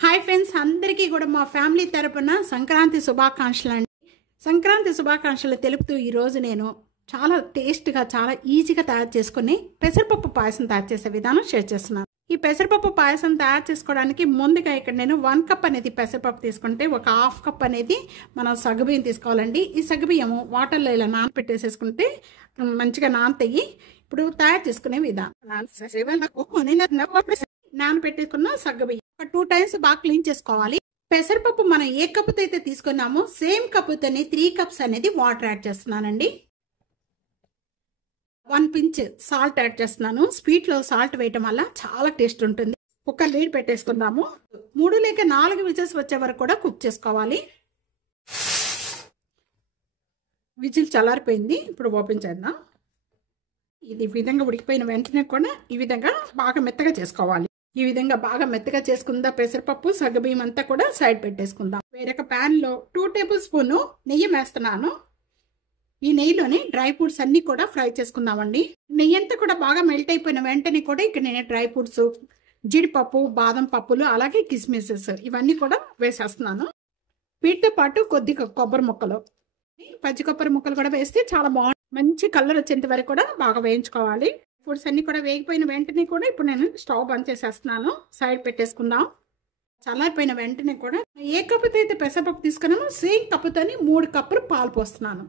Hi friends, అందరికీ కూడా మా ఫ్యామిలీ తరపున సంక్రాంతి శుభాకాంక్షలు అండి. సంక్రాంతి శుభాకాంక్షలు తెలుపుతూ ఈరోజు నేను చాలా టేస్ట్గా చాలా ఈజీగా తయారు చేసుకుని పెసరపప్పు పాయసం తయారు చేసే విధానం షేర్ చేస్తున్నాను. ఈ పెసరపప్పు పాయసం తయారు చేసుకోవడానికి ముందుగా ఇక్కడ నేను 1 కప్ అనేది పెసరపప్పు తీసుకుంటే ఒక హాఫ్ కప్ అనేది మనం సగ్గుబియ్యం తీసుకోవాలండి. ఈ సగ్గుబియ్యము వాటర్లో ఇలా నానబెట్టేసేసుకుంటే మంచిగా నానతాయి. ఇప్పుడు తయారు చేసుకునే విధానం, నానబెట్టుకున్న సగ్గుబియ్యం ఒక 2 టైమ్స్ బాగా క్లీన్ చేసుకోవాలి. పెసరపప్పు మనం ఏ కప్పుతో అయితే తీసుకున్నామో సేమ్ కప్పుతోనే 3 కప్స్ అనేది వాటర్ యాడ్ చేస్తున్నానండి. 1 పించ్ సాల్ట్ యాడ్ చేస్తున్నాను. స్వీట్ లో సాల్ట్ వేయటం వల్ల చాలా టేస్ట్ ఉంటుంది. ఒక లీడ్ పెట్టేసుకుందాము. 3 లేక 4 విజిల్స్ వచ్చే వరకు కూడా కుక్ చేసుకోవాలి. విజిల్ చల్లారిపోయింది. ఇప్పుడు ఓపెన్ చేద్దాం. ఇది విధంగా ఉడికిపోయిన వెంటనే కూడా ఈ విధంగా బాగా మెత్తగా చేసుకోవాలి. ఈ విధంగా బాగా మెత్తగా చేసుకుందా పెసరపప్పు సగ్గుబియ్యం అంతా కూడా సైడ్ పెట్టేసుకుందాం. వేరొక ప్యాన్ లో 2 టేబుల్ స్పూన్ నెయ్యి వేస్తున్నాను. ఈ నెయ్యిలోని డ్రై ఫ్రూట్స్ అన్ని కూడా ఫ్రై చేసుకుందామండి. నెయ్యి అంతా కూడా బాగా మెల్ట్ అయిపోయిన వెంటనే కూడా ఇక్కడ నేను డ్రై ఫ్రూట్స్, జీడిపప్పు, బాదం పప్పులు, అలాగే కిస్మిసెస్ ఇవన్నీ కూడా వేసేస్తున్నాను. వీటితో పాటు కొద్దిగా కొబ్బరి ముక్కలు, పచ్చి కొబ్బరి ముక్కలు కూడా వేస్తే చాలా బాగుంటుంది. మంచి కలర్ వచ్చేంత వరకు కూడా బాగా వేయించుకోవాలి. ఫుడ్స్ అన్ని కూడా వేగిపోయిన వెంటనే కూడా ఇప్పుడు నేను స్టవ్ బంద్ చేసేస్తున్నాను. సైడ్ పెట్టేసుకుందాం. చల్లారిపోయిన వెంటనే కూడా ఏ కప్పుతో అయితే పెసరపప్పు తీసుకున్నామో సేమ్ కప్పుతోని 3 కప్పులు పాలు పోస్తున్నాను.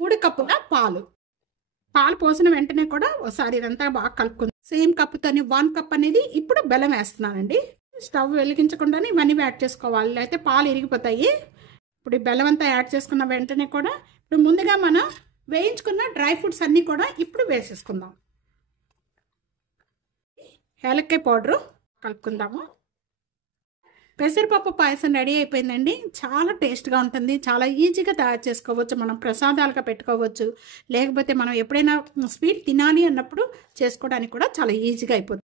3 కప్పుల పాలు పోసిన వెంటనే కూడా ఒకసారి ఇదంతా బాగా కలుపుకుంది. సేమ్ కప్పుతోని 1 కప్ అనేది ఇప్పుడు బెల్లం వేస్తున్నానండి. స్టవ్ వెలిగించకుండానే ఇవన్నీ యాడ్ చేసుకోవాలి, లేకపోతే పాలు ఇరిగిపోతాయి. ఇప్పుడు ఈ బెల్లం అంతా యాడ్ చేసుకున్న వెంటనే కూడా ఇప్పుడు ముందుగా మనం వేయించుకున్న డ్రై ఫ్రూట్స్ అన్నీ కూడా ఇప్పుడు వేసేసుకుందాం. ఏలక్కాయ పౌడరు కలుపుకుందాము. పెసరపప్పు పాయసం రెడీ అయిపోయిందండి. చాలా టేస్ట్గా ఉంటుంది. చాలా ఈజీగా తయారు చేసుకోవచ్చు. మనం ప్రసాదాలుగా పెట్టుకోవచ్చు, లేకపోతే మనం ఎప్పుడైనా స్వీట్ తినాలి అన్నప్పుడు చేసుకోవడానికి కూడా చాలా ఈజీగా అయిపోతుంది.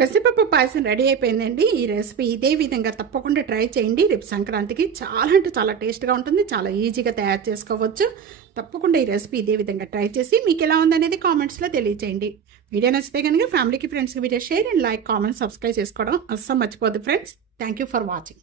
పెసరపప్పు పాయసం రెడీ అయిపోయిందండి. ఈ రెసిపీ ఇదే విధంగా తప్పకుండా ట్రై చేయండి. రేపు సంక్రాంతికి చాలా అంటే చాలా టేస్ట్గా ఉంటుంది. చాలా ఈజీగా తయారు చేసుకోవచ్చు. తప్పకుండా ఈ రెసిపీ ఇదే విధంగా ట్రై చేసి మీకు ఎలా ఉందనేది కామెంట్స్లో తెలియచేయండి. వీడియో నచ్చితే కనుక ఫ్యామిలీకి, ఫ్రెండ్స్కి video share and like, comment, subscribe చేసుకోవడం అస్సలు మర్చిపోద్దు friends. Thank you for watching.